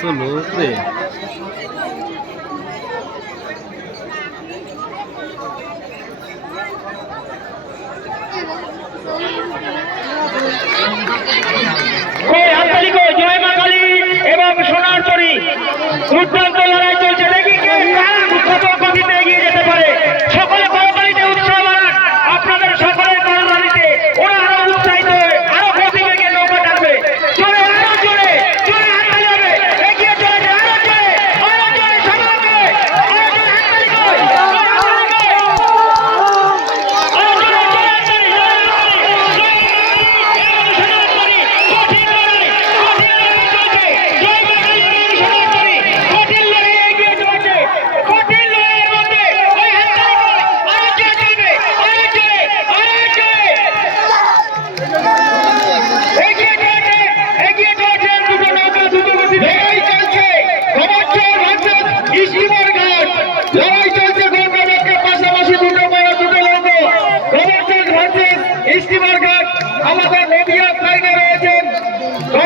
তো লোক রে।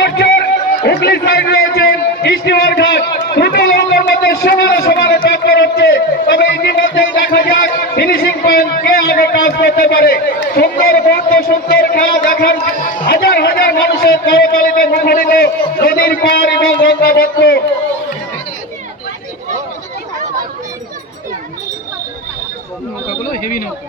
মোর্চার হুগলি সাইড রয়েছে ইস্টিমার ঘাট দুটো লঙ্কার মধ্যে সমানে সমানে তৎপর হচ্ছে তবে ইতিমধ্যে দেখা যাক ফিনিশিং পয়েন্ট কে আগে কাজ করতে পারে। সুন্দর বন্ধ সুন্দর খেলা দেখান। হাজার হাজার মানুষের করতালিত মুখরিত নদীর পার এবং গঙ্গাবদ্ধ। নৌকাগুলো হেভি নৌকা।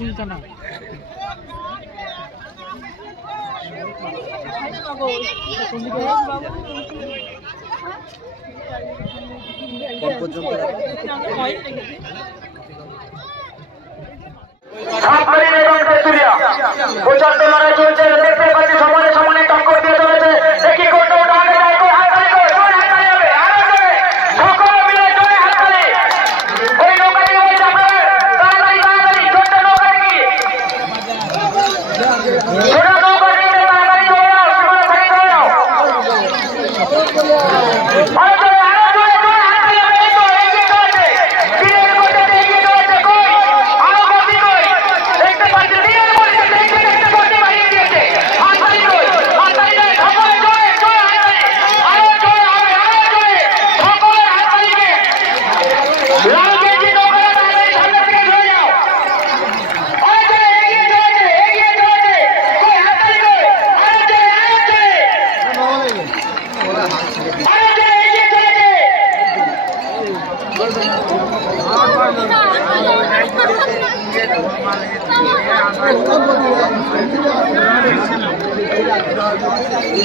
সুলতানা। পর্যন্ত ¡Fuera!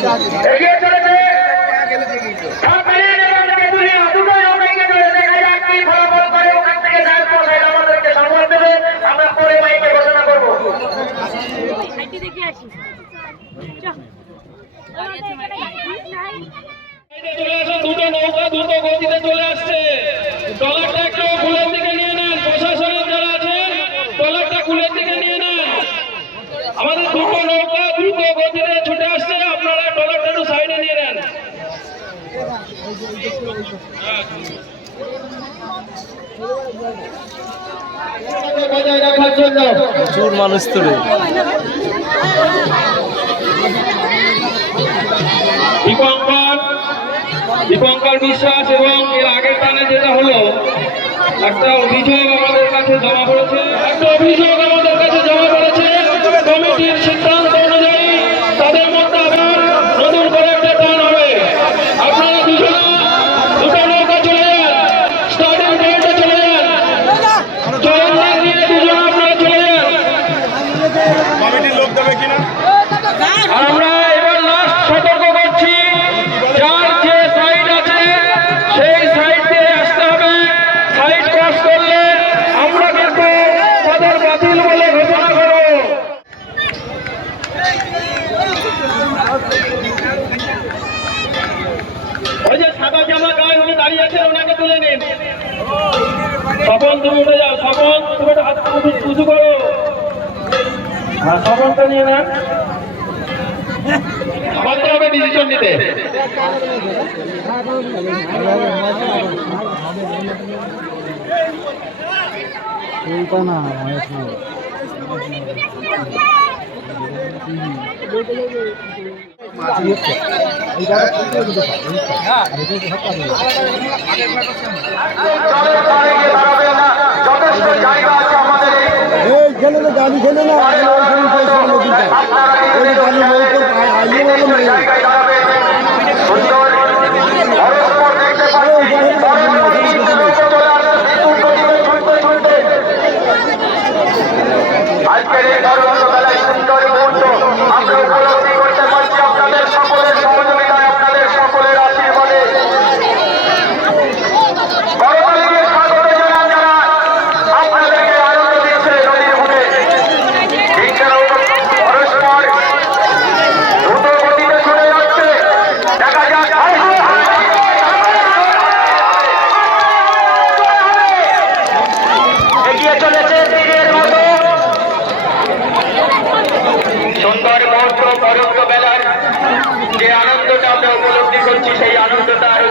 এগিয়ে চলেছে আমরা পরে মাইকে ঘোষণা করব দেখে আসি দুটো নৌকা দ্রুত গতিতে চলে আসছে ট্রলারটা একটু ফুলের দিকে আমাদের দুটো নৌকা দ্রুত গতিতে প্রচুর মানুষ তুলে দীপঙ্কর দীপঙ্কর বিশ্বাস এবং এর আগের টানে যেটা হলো, একটা অভিযোগ আমাদের কাছে জমা পড়েছে। একটা অভিযোগ আমাদের কাছে জমা পড়েছে। কমিটির সিদ্ধান্ত ওই যে সাদা জামা গায়ে উনি দাঁড়িয়ে আছে, ওনাকে তুলে নিন। স্বপন, তুমি উঠে যাও। সকল তুমি হাত উঁচু করো। হ্যাঁ স্বপনটা নিয়ে নেন। মানতে হবে ডিসিশন নিতে। না। খেলে না। গাড়ি খেলে না।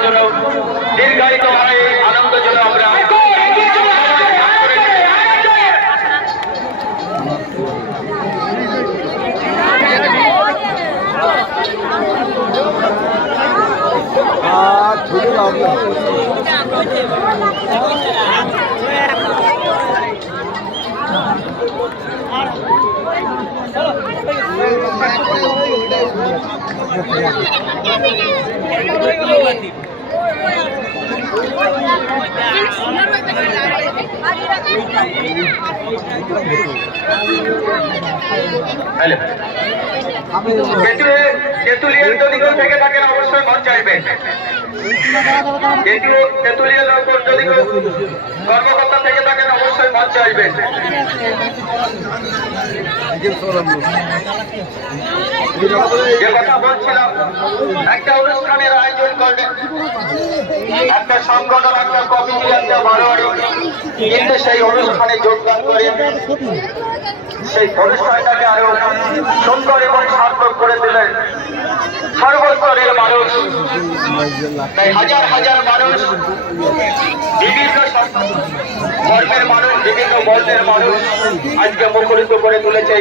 আনন্দটা দীর্ঘায়িত হয় আনন্দ যেন আমরা না হ্যালো তেঁতুলিয়া তেঁতুলিয়ার যদি কেউ থেকে থাকেন অবশ্যই মন চাইবেন তেঁতুলিয়ার যদি কেউ কর্মকর্তা থেকে থাকেন, অবশ্যই মন চাইবেন। যে কথা বলছিলাম, একটা অনুষ্ঠানের আয়োজন করবেন। একটা সংগঠন, একটা একটা বারোয়ারি। কিন্তু সেই অনুষ্ঠানে যোগদান করে সেই অনুষ্ঠানটাকে আরও সুন্দর এবং সার্থক করে দিলেন সর্বস্তরের মানুষ। হাজার হাজার মানুষ বিভিন্ন ধর্মের মানুষ বিভিন্ন বর্ণের মানুষ আজকে মুখরিত করে তুলেছে